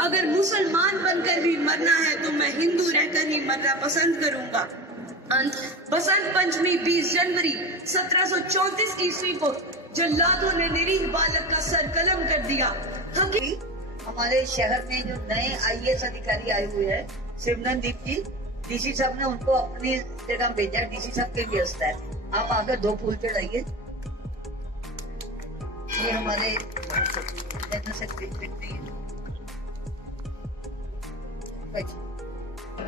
अगर मुसलमान बनकर भी मरना है तो मैं हिंदू रहकर ही मरना पसंद करूंगा। बसंत पंचमी 20 जनवरी 1734 ईस्वी को जल्लादों ने निरीह बालक का सर कलम कर दिया। हमारे शहर में जो नए IAS अधिकारी आए हुए हैं, सिमरनदीप जी, डीसी साहब ने उनको अपनी जगह भेजा। डीसी साहब के व्यस्त है, आप आकर 2 फूल चढ़ाइए। ये हमारे जनरल सेक्रेटरी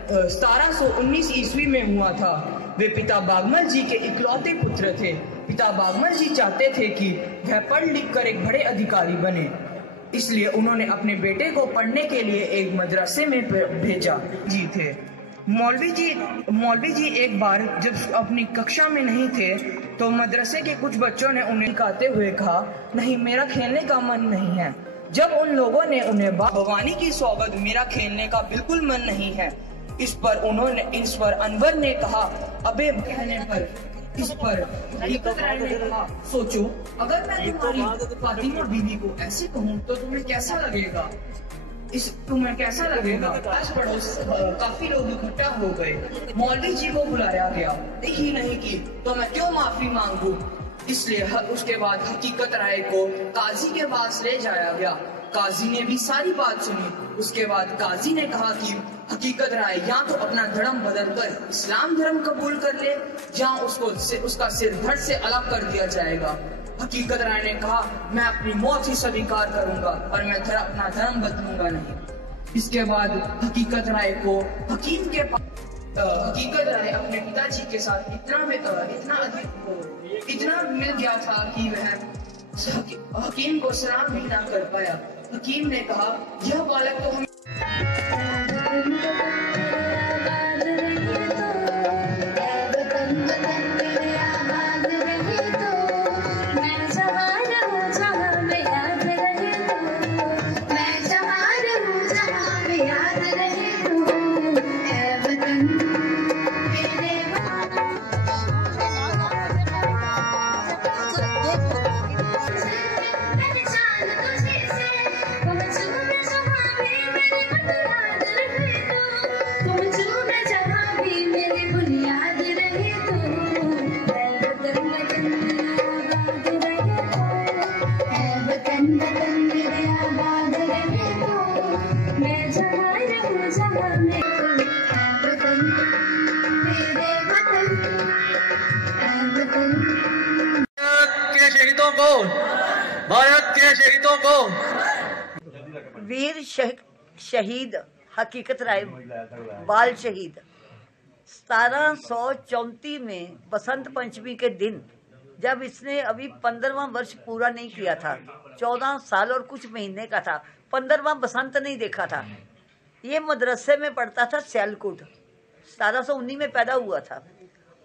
1719 ईस्वी में हुआ था। वे पिता बागमल जी के इकलौते पुत्र थे। पिता बागमल जी चाहते थे कि वह पढ़ लिख कर एक बड़े अधिकारी बने, इसलिए उन्होंने अपने बेटे को पढ़ने के लिए एक मदरसे में भेजा। जी थे मौलवी जी एक बार जब अपनी कक्षा में नहीं थे तो मदरसे के कुछ बच्चों ने उन्हें दिखाते हुए कहा, नहीं मेरा खेलने का मन नहीं है। जब उन लोगों ने उन्हें भवानी की सौगंध, मेरा खेलने का बिल्कुल मन नहीं है। इस पर अनवर ने कहा, अबे कहने पर इस पर हकीकत राय ने कहा, सोचो अगर मैं तुम्हारी फातिमा बीवी को ऐसे कहूँ तो तुम्हें कैसा लगेगा? तुम्हें कैसा लगेगा? आस पड़ोस काफी लोग इकट्ठा हो गए। मौलवी जी को बुलाया गया, ही नहीं की तो मैं क्यों माफी मांगू? इसलिए उसके बाद हकीकत राय को काजी के पास ले जाया गया। काजी ने भी सारी बात सुनी। उसके बाद काजी ने कहा कि हकीकत राय या तो अपना धर्म बदल कर इस्लाम धर्म कबूल कर ले या उसका सिर धड़ से अलग कर दिया जाएगा। हकीकत राय ने कहा, मैं अपनी मौत ही स्वीकार करूंगा और मैं अपना धर्म बदलूंगा नहीं। इसके बाद हकीकत राय को हकीकत राय अपने पिताजी के साथ इतना मिल गया था कि वह हकीम को सलाम भी ना कर पाया। हकीम ने कहा, यह बालक तो हम भारत के शहीदों को वीर शहीद हकीकत राय बाल शहीद 1734 में बसंत पंचमी के दिन, जब इसने अभी 15वां वर्ष पूरा नहीं किया था, 14 साल और कुछ महीने का था, 15वां बसंत नहीं देखा था। ये मदरसे में पढ़ता था सियालकोट, 1719 में पैदा हुआ था।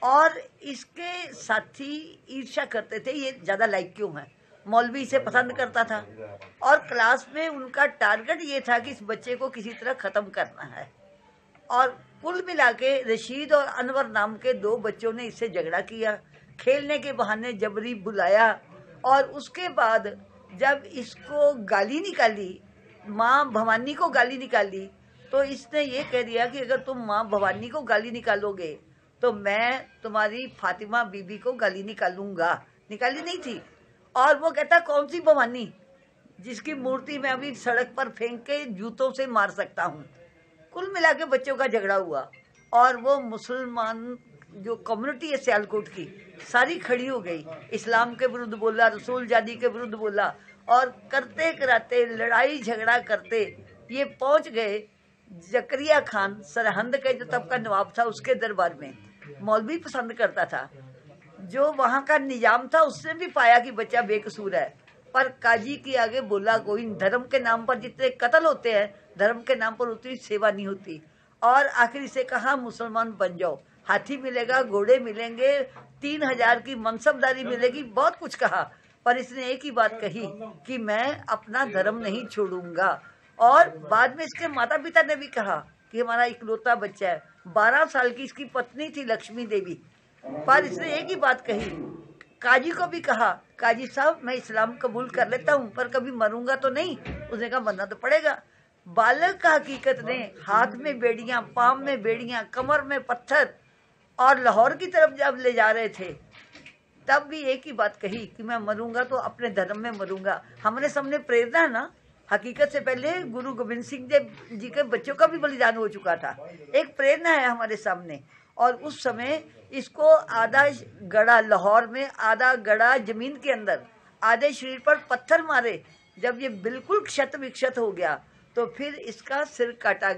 और इसके साथी ईर्ष्या करते थे, ये ज्यादा लाइक क्यों है, मौलवी इसे पसंद करता था। और क्लास में उनका टारगेट ये था कि इस बच्चे को किसी तरह खत्म करना है। और कुल मिला के रशीद और अनवर नाम के 2 बच्चों ने इससे झगड़ा किया, खेलने के बहाने जबरी बुलाया। और उसके बाद जब इसको गाली निकाली, माँ भवानी को गाली निकाली, तो इसने ये कह दिया कि अगर तुम माँ भवानी को गाली निकालोगे तो मैं तुम्हारी फातिमा बीबी को गाली निकालूंगा। निकाली नहीं थी। और वो कहता, कौन सी भवानी जिसकी मूर्ति मैं अभी सड़क पर फेंक के जूतों से मार सकता हूँ। कुल मिला के बच्चों का झगड़ा हुआ और वो मुसलमान जो कम्युनिटी है सियालकोट की सारी खड़ी हो गई, इस्लाम के विरुद्ध बोला, रसूल जादी के विरुद्ध बोला। और करते कराते लड़ाई झगड़ा करते ये पहुंच गए जकरिया खान सरहंद के जो तब का नवाब था उसके दरबार में। मौलवी पसंद करता था, जो वहाँ का निजाम था उसने भी पाया कि बच्चा बेकसूर है, पर काजी के आगे बोला कोई। धर्म के नाम पर जितने कत्ल होते हैं, धर्म के नाम पर उतनी सेवा नहीं होती। और आखिर से कहा मुसलमान बन जाओ, हाथी मिलेगा, घोड़े मिलेंगे, 3000 की मनसबदारी मिलेगी, बहुत कुछ कहा। पर इसने एक ही बात कही कि मैं अपना धर्म नहीं छोड़ूंगा। और बाद में इसके माता पिता ने भी कहा कि हमारा इकलौता बच्चा है। 12 साल की इसकी पत्नी थी लक्ष्मी देवी, पर इसने एक ही बात कही। काजी को भी कहा, काजी साहब मैं इस्लाम कबूल कर लेता हूँ पर कभी मरूंगा तो नहीं। उसने कहा मरना तो पड़ेगा। बालक का हकीकत ने हाथ में बेड़ियां, पाँव में बेड़ियां, कमर में पत्थर और लाहौर की तरफ जब ले जा रहे थे, तब भी एक ही बात कही कि मैं मरूंगा तो अपने धर्म में मरूंगा। हमारे सामने प्रेरणा है ना, हकीकत से पहले गुरु गोविंद सिंह जी के बच्चों का भी बलिदान हो चुका था। एक प्रेरणा है हमारे सामने। और उस समय इसको आधा गड़ा लाहौर में, आधा गड़ा जमीन के अंदर, आधे शरीर पर पत्थर मारे। जब ये बिल्कुल क्षत विक्षत हो गया तो फिर इसका सिर काटा